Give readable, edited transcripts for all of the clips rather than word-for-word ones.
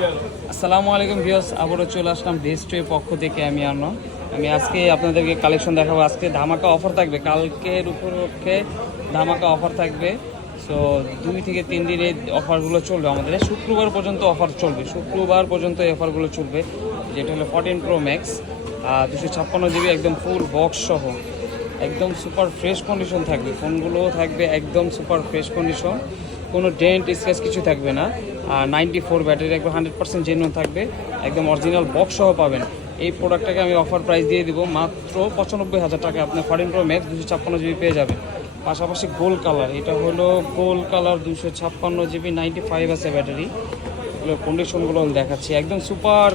আসসালামু আলাইকুম ভিউয়ার্স, আবারও চলে আসলাম ডেস্ট্রির পক্ষ থেকে। আমি আজকে আপনাদেরকে কালেকশন দেখাবো। আজকে ধামাকা অফার থাকবে, কালকের উপলক্ষে ধামাকা অফার থাকবে। সো 2 থেকে 3 দিন এই অফারগুলো চলবে আমাদের। শুক্রবার পর্যন্ত অফার চলবে, শুক্রবার পর্যন্ত এই অফারগুলো চলবে। যেটা হলো 14 Pro Max 256 GB একদম ফুল বক্স সহ, একদম সুপার ফ্রেশ কন্ডিশন থাকবে। ফোনগুলোও থাকবে একদম সুপার ফ্রেশ কন্ডিশন, কোনো ডেন্ট স্ক্র্যাচ কিছু থাকবে না। আর 94 ব্যাটারি একদম 100% জেনুইন থাকবে, একদম অরিজিনাল বক্স সহ পাবেন। এই প্রোডাক্টটাকে আমি অফার প্রাইস দিয়ে দিব মাত্র 95,000 টাকা। আপনি 14 Pro Max 256 GB পেয়ে যাবেন। পাশাপাশি গোল্ড কালার, এটা হলো গোল্ড কালার 256 GB 95 আছে ব্যাটারি। এগুলো কন্ডিশনগুলো দেখাচ্ছি, একদম সুপার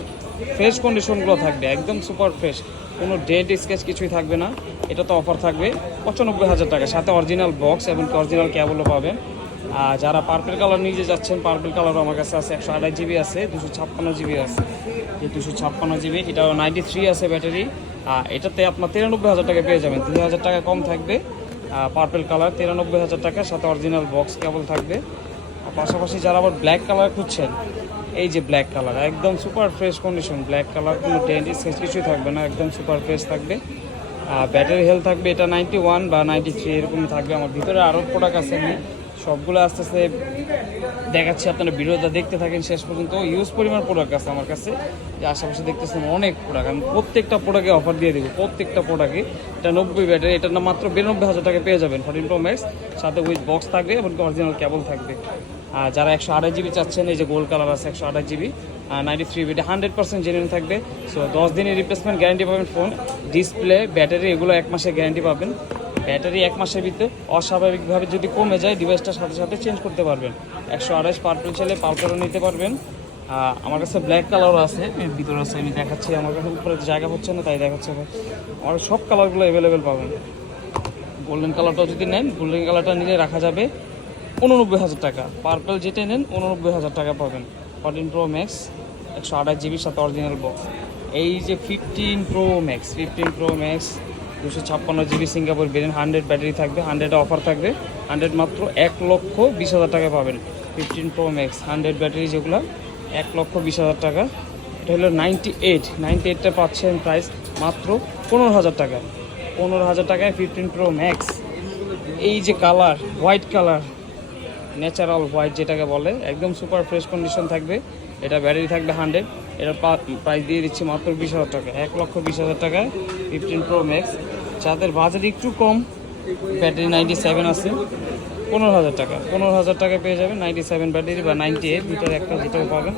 ফ্রেশ কন্ডিশনগুলো থাকবে, একদম সুপার ফ্রেশ, কোনো ডেন্ট স্ক্র্যাচ কিছুই থাকবে না। এটা তো অফার থাকবে 95,000 টাকা, সাথে অরিজিনাল বক্স এবং অরিজিনাল ক্যাবলও পাবেন। আর যারা পার্পল কালার নিয়ে যাচ্ছেন, পার্পল কালারও আমার কাছে আছে, 128 GB আছে, 256 GB আছে। যে 256 GB, এটাও 93 আছে ব্যাটারি। এটাতে আপনার 93,000 টাকা পেয়ে যাবেন, 2,000 টাকা কম থাকবে। পার্পল কালার 93,000 টাকা, সাথে অরিজিনাল বক্স কেবল থাকবে। আর পাশাপাশি যারা আবার ব্ল্যাক কালার খুঁজছেন, এই যে ব্ল্যাক কালার একদম super fresh condition, black colour কোনো ডেন্ট স্ক্র্যাচ কিছুই থাকবে না, একদম সুপার ফ্রেশ থাকবে। ব্যাটারি হেলথ থাকবে এটা 91 বা 93 এরকম থাকবে। আমার ভিতরে আরও প্রোডাক্ট আছে, আমি সবগুলো আস্তে আস্তে দেখাচ্ছি, আপনারা ভিডিওটা দেখতে থাকেন শেষ পর্যন্ত। ইউজ পরিমাণ প্রোডাক্ট আছে আমার কাছে, যে আশেপাশে দেখতেছেন অনেক প্রোডাক্ট। আমি প্রত্যেকটা প্রোডাক্টে অফার দিয়ে দেবো, প্রত্যেকটা প্রোডাক্টে। এটা 90 ব্যাটারি, এটার না মাত্র 92,000 টাকা পেয়ে যাবেন 14 Pro Max, সাথে উইথ বক্স থাকবে এবং অরিজিনাল কেবল থাকবে। আর যারা 128 GB চাচ্ছেন, এই যে গোল্ড কালার আছে 128 GB 93 ব্যাটারি 100% জেনুইন থাকবে। সো 10 দিনের রিপ্লেসমেন্ট গ্যারান্টি পাবেন। ফোন, ডিসপ্লে, ব্যাটারি এগুলো 1 মাসের গ্যারান্টি পাবেন। ব্যাটারি 1 মাসের ভিতরে অস্বাভাবিকভাবে যদি কমে যায়, ডিভাইসটার সাথে সাথে চেঞ্জ করতে পারবেন। 128 পার্পল চাইলে পার্পলও নিতে পারবেন। আমার কাছে ব্ল্যাক কালারও আছে, এর ভিতরে আছে, আমি দেখাচ্ছি। আমার কাছে উপরে জায়গা হচ্ছে না তাই দেখাচ্ছে। আমার সব কালারগুলো অ্যাভেলেবেল পাবেন। গোল্ডেন কালারটাও যদি নেন, গোল্ডেন কালারটা নিলে রাখা যাবে 89,000 টাকা। পার্পল যেটা নেন 89,000 টাকা পাবেন। 14 Pro Max 128 GB সাথে অরিজিনাল বক্স। এই যে 15 Pro Max 256 GB Singapore variant, 100 battery থাকবে, 100 অফার থাকবে। 100 মাত্র 1,20,000 টাকা পাবেন। 15 Pro Max 100 ব্যাটারি যেগুলো 1,20,000 টাকা। এটা হলো 98টা পাচ্ছেন প্রাইস মাত্র 15,000 টাকা। 15,000 টাকায় 15 Pro Max। এই যে colour, white colour, natural white যেটাকে বলে, একদম সুপার ফ্রেশ কন্ডিশন থাকবে। এটা ব্যাটারি থাকবে 100। এটার প্রাইস দিয়ে দিচ্ছি মাত্র 20,000 টাকা, 1,20,000 টাকায় 15 Pro Max। যাদের বাজেট একটু কম, ব্যাটারি 97 আছে, 15,000 টাকা, 15,000 টাকা পেয়ে যাবেন 97 ব্যাটারি বা 98 ভিতরে একটা, যেটাও পাবেন।